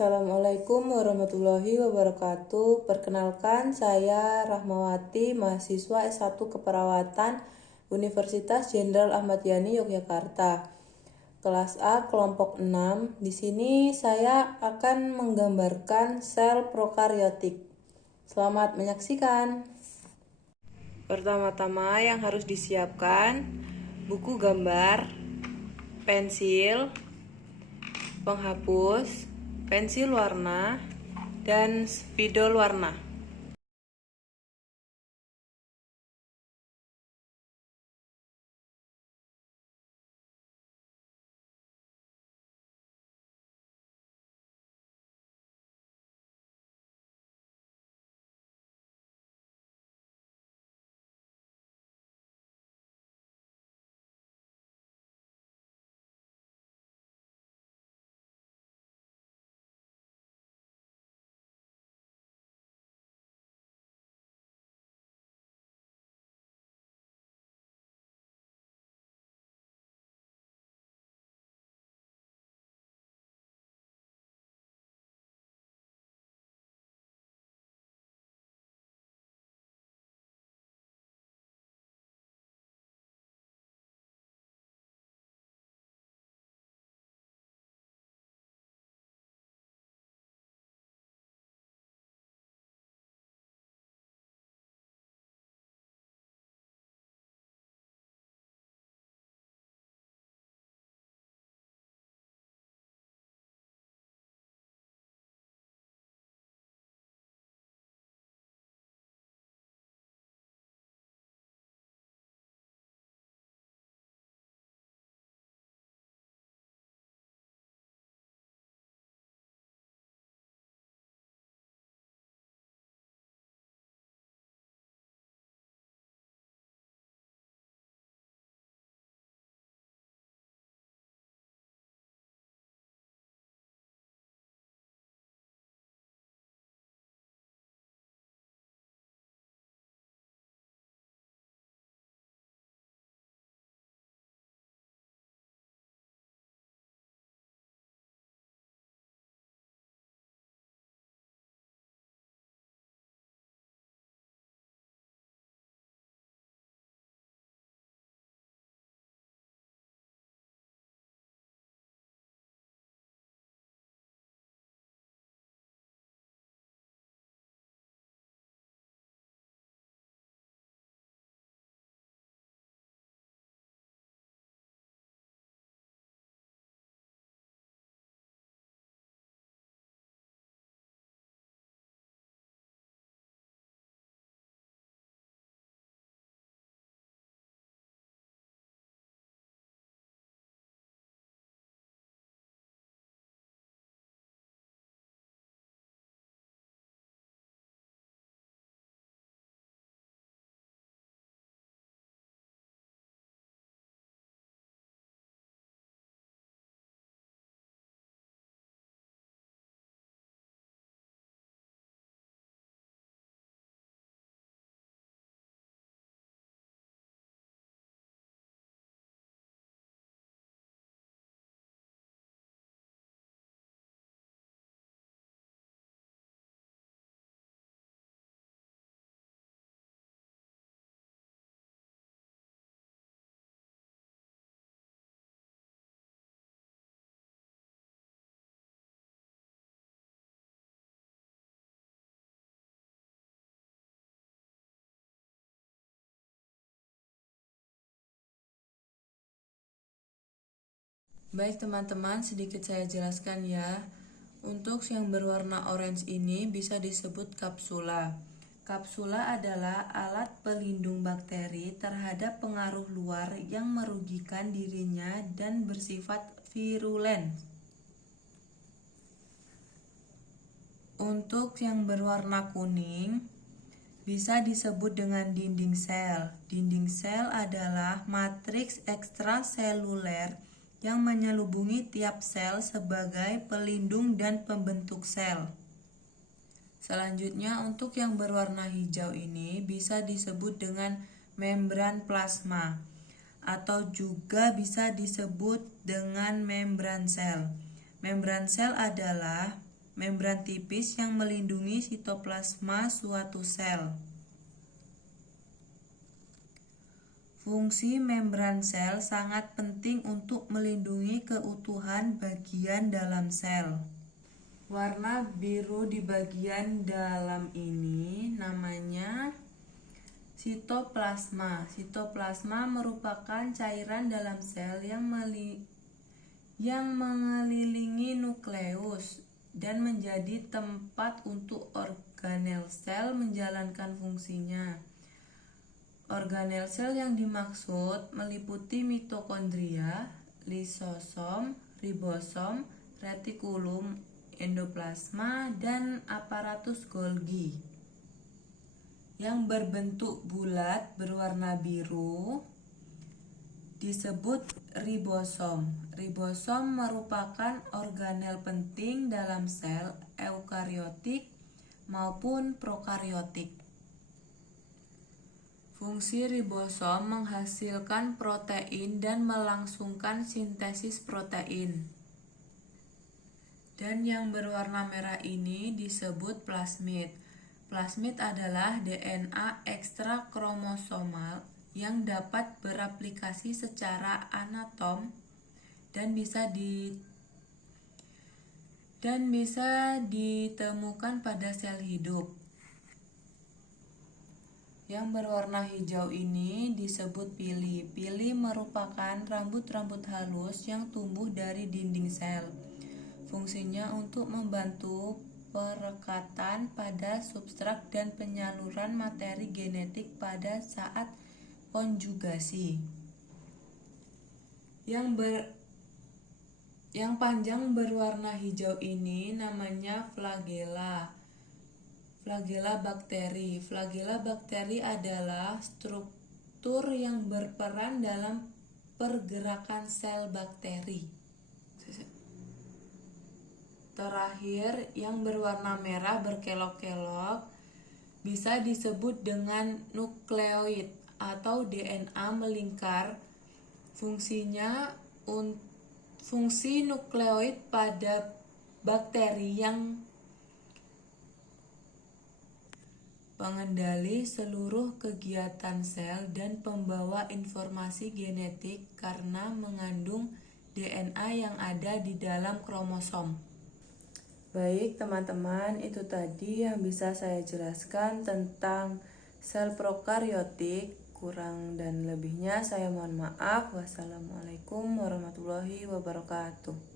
Assalamualaikum warahmatullahi wabarakatuh. Perkenalkan, saya Rahmawati, mahasiswa S1 Keperawatan Universitas Jenderal Ahmad Yani, Yogyakarta. Kelas A, kelompok 6. Di sini saya akan menggambarkan sel prokariotik. Selamat menyaksikan. Pertama-tama yang harus disiapkan buku gambar, pensil, penghapus, pensil warna, dan spidol warna. Baik teman-teman, sedikit saya jelaskan ya. Untuk yang berwarna orange ini bisa disebut kapsula. Kapsula adalah alat pelindung bakteri terhadap pengaruh luar yang merugikan dirinya dan bersifat virulen. Untuk yang berwarna kuning bisa disebut dengan dinding sel. Dinding sel adalah matriks ekstraseluler yang menyelubungi tiap sel sebagai pelindung dan pembentuk sel. Selanjutnya, untuk yang berwarna hijau ini bisa disebut dengan membran plasma atau juga bisa disebut dengan membran sel. Membran sel adalah membran tipis yang melindungi sitoplasma suatu sel. Fungsi membran sel sangat penting untuk melindungi keutuhan bagian dalam sel. Warna biru di bagian dalam ini namanya sitoplasma. Sitoplasma merupakan cairan dalam sel yang mengelilingi nukleus dan menjadi tempat untuk organel sel menjalankan fungsinya. Organel sel yang dimaksud meliputi mitokondria, lisosom, ribosom, retikulum, endoplasma, dan aparatus Golgi. Yang berbentuk bulat berwarna biru disebut ribosom. Ribosom merupakan organel penting dalam sel eukariotik maupun prokariotik. Fungsi ribosom menghasilkan protein dan melangsungkan sintesis protein. Dan yang berwarna merah ini disebut plasmid. Plasmid adalah DNA ekstra kromosomal yang dapat beraplikasi secara anatom dan bisa ditemukan pada sel hidup. Yang berwarna hijau ini disebut pili. Pili merupakan rambut-rambut halus yang tumbuh dari dinding sel. Fungsinya untuk membantu perekatan pada substrat dan penyaluran materi genetik pada saat konjugasi. Yang panjang berwarna hijau ini namanya flagella. Flagella bakteri. Flagella bakteri adalah struktur yang berperan dalam pergerakan sel bakteri. Terakhir, yang berwarna merah berkelok-kelok bisa disebut dengan nukleoid atau DNA melingkar. Fungsi nukleoid pada bakteri yang pengendali seluruh kegiatan sel dan pembawa informasi genetik karena mengandung DNA yang ada di dalam kromosom. Baik teman-teman, itu tadi yang bisa saya jelaskan tentang sel prokariotik. Kurang dan lebihnya saya mohon maaf. Wassalamualaikum warahmatullahi wabarakatuh.